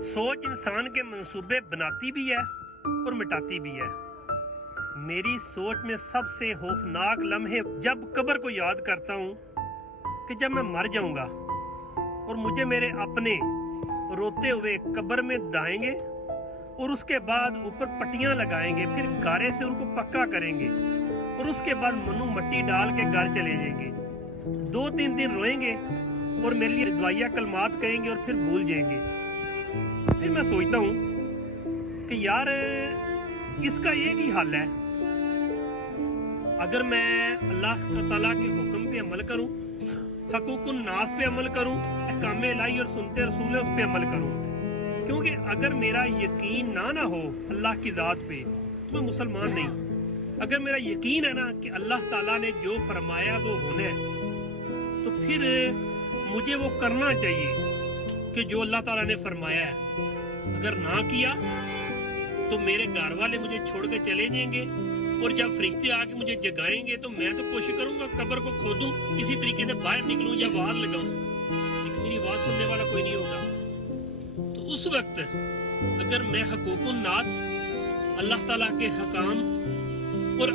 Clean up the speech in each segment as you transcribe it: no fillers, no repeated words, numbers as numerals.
सोच इंसान के मंसूबे बनाती भी है और मिटाती भी है। मेरी सोच में सबसे खौफनाक लम्हे जब कब्र को याद करता हूँ कि जब मैं मर जाऊंगा और मुझे मेरे अपने रोते हुए कब्र में दाएंगे और उसके बाद ऊपर पट्टियां लगाएंगे, फिर गारे से उनको पक्का करेंगे और उसके बाद मनु मट्टी डाल के घर चले जाएंगे। 2-3 दिन रोएंगे और मेरे लिए दुआया कलमात कहेंगे और फिर भूल जाएंगे। फिर मैं सोचता हूँ कि यार इसका एक ही हल है, अगर मैं अल्लाह ताला के हुक्म पे अमल करूँ, हकूकुन नास पे अमल करूँ, अहकामे इलाही और सुनते रसूल उस पे अमल करूँ। क्योंकि अगर मेरा यकीन ना हो अल्लाह की ज़ात पे तो मैं मुसलमान नहीं। अगर मेरा यकीन है ना कि अल्लाह ताला ने जो फरमाया वो होना है, तो फिर मुझे वो करना चाहिए कि जो अल्लाह ताला ने फरमाया है। अगर ना किया तो मेरे घर वाले मुझे छोड़ के चले जाएंगे और जब फरिश्ते आके मुझे जगाएंगे तो मैं तो कोशिश करूंगा कब्र को खोदूं, किसी तरीके से बाहर निकलूं या आवाज लगाऊं, लेकिन मेरी आवाज सुनने वाला कोई नहीं होगा। तो उस वक्त अगर मैं हकूकुन नास, अल्लाह ताला के हकाम और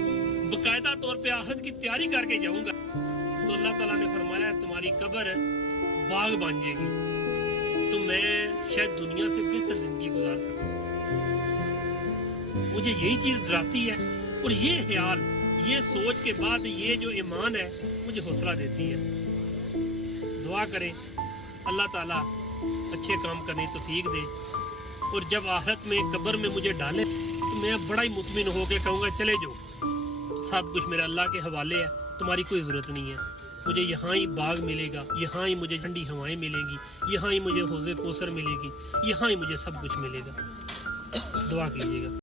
बकायदा तौर पे आखिरत की तैयारी करके जाऊंगा, तो अल्लाह ताला ने फरमाया तुम्हारी कब्र बाग बन जाएगी, तो मैं शायद दुनिया से बेहतर जिंदगी गुजार सकूं। मुझे यही चीज डराती है और ये ख्याल, ये सोच के बाद ये जो ईमान है मुझे हौसला देती है। दुआ करें अल्लाह ताला अच्छे काम करने की तौफीक दे, और जब आखिरत में कब्र में मुझे डाले तो मैं बड़ा ही मुतमिन होकर कहूँगा चले जाओ, सब कुछ मेरे अल्लाह के हवाले है, तुम्हारी कोई ज़रूरत नहीं है। मुझे यहाँ ही बाग मिलेगा, यहाँ ही मुझे ठंडी हवाएं मिलेंगी, यहाँ ही मुझे हौज़े कौसर मिलेगी, यहाँ ही मुझे सब कुछ मिलेगा। दुआ कीजिएगा।